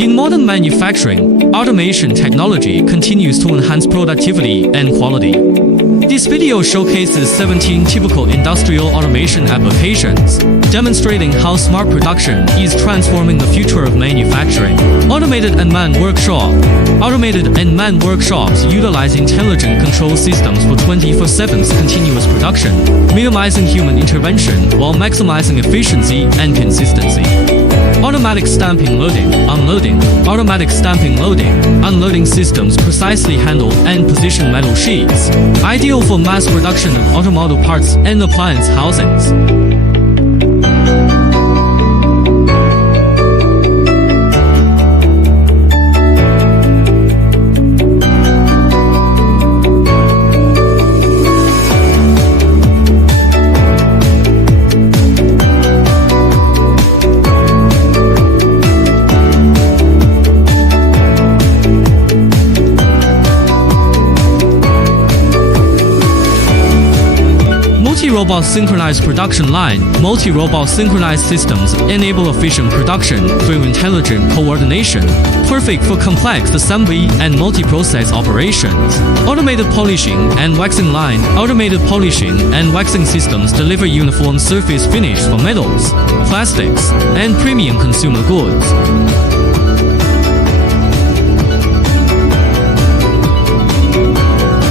In modern manufacturing, automation technology continues to enhance productivity and quality. This video showcases 17 typical industrial automation applications, demonstrating how smart production is transforming the future of manufacturing. Automated unmanned workshop. Automated unmanned workshops utilize intelligent control systems for 24/7 continuous production, minimizing human intervention while maximizing efficiency and consistency. Automatic stamping loading, unloading. Automatic stamping loading, unloading systems precisely handle and position metal sheets, ideal for mass production of automotive parts and appliance housings. Multi-robot synchronized production line. Multi-robot synchronized systems enable efficient production through intelligent coordination, perfect for complex assembly and multi-process operations. Automated polishing and waxing line. Automated polishing and waxing systems deliver uniform surface finish for metals, plastics, and premium consumer goods.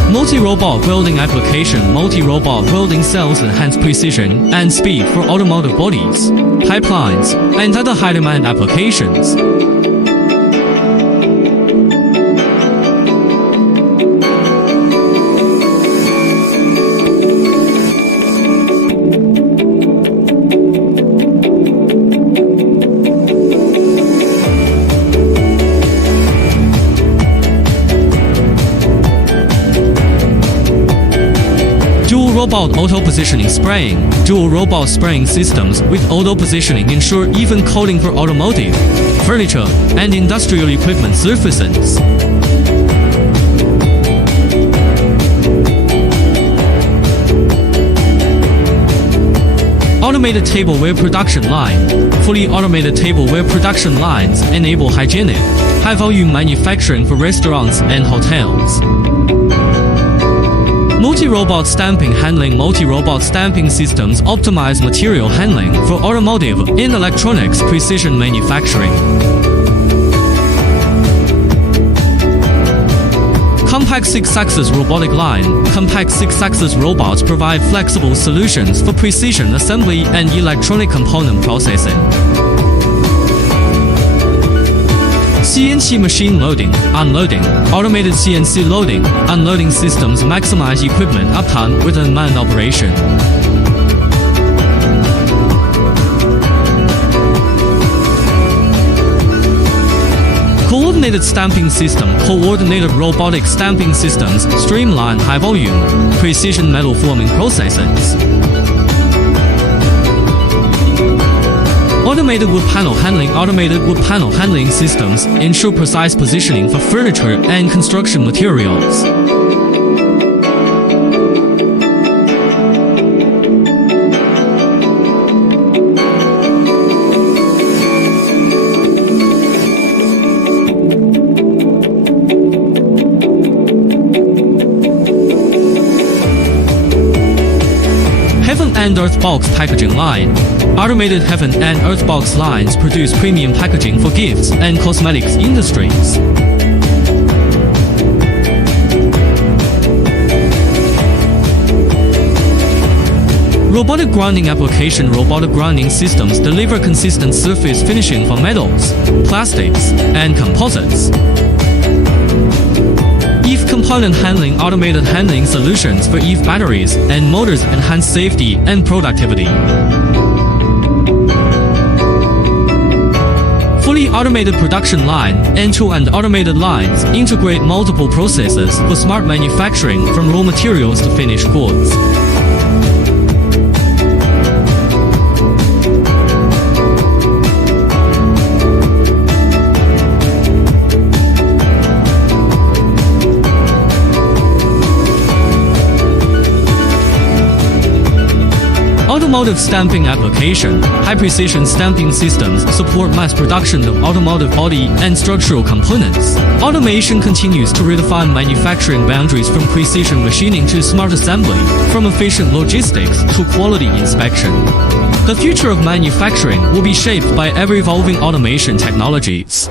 Multi-robot welding application. Multi-robot welding cells enhance precision and speed for automotive bodies, pipelines, and other high-demand applications. Dual-robot auto-positioning spraying. Dual-robot spraying systems with auto-positioning ensure even coating for automotive, furniture, and industrial equipment surfaces. Automated tableware production line. Fully automated tableware production lines enable hygienic, high-volume manufacturing for restaurants and hotels. Multi-robot stamping handling. Multi-robot stamping systems optimize material handling for automotive and electronics precision manufacturing. Compact 6-axis robotic line. Compact 6-axis robots provide flexible solutions for precision assembly and electronic component processing. CNC machine loading, unloading. Automated CNC loading, unloading systems maximize equipment uptime with unmanned operation. Coordinated stamping system. Coordinated robotic stamping systems streamline high-volume, precision metal forming processes. Automated wood panel handling. Automated wood panel handling systems ensure precise positioning for furniture and construction materials. Heaven and Earth box packaging line. Automated Heaven and Earth box lines produce premium packaging for gifts and cosmetics industries. Robotic grinding application. Robotic grinding systems deliver consistent surface finishing for metals, plastics, and composites. EV component handling. Automated handling solutions for EV batteries and motors enhance safety and productivity. Fully automated production line. End-to-end automated lines integrate multiple processes for smart manufacturing from raw materials to finished goods. automotive stamping application, high-precision stamping systems support mass production of automotive body and structural components. Automation continues to redefine manufacturing boundaries from precision machining to smart assembly, from efficient logistics to quality inspection. The future of manufacturing will be shaped by ever-evolving automation technologies.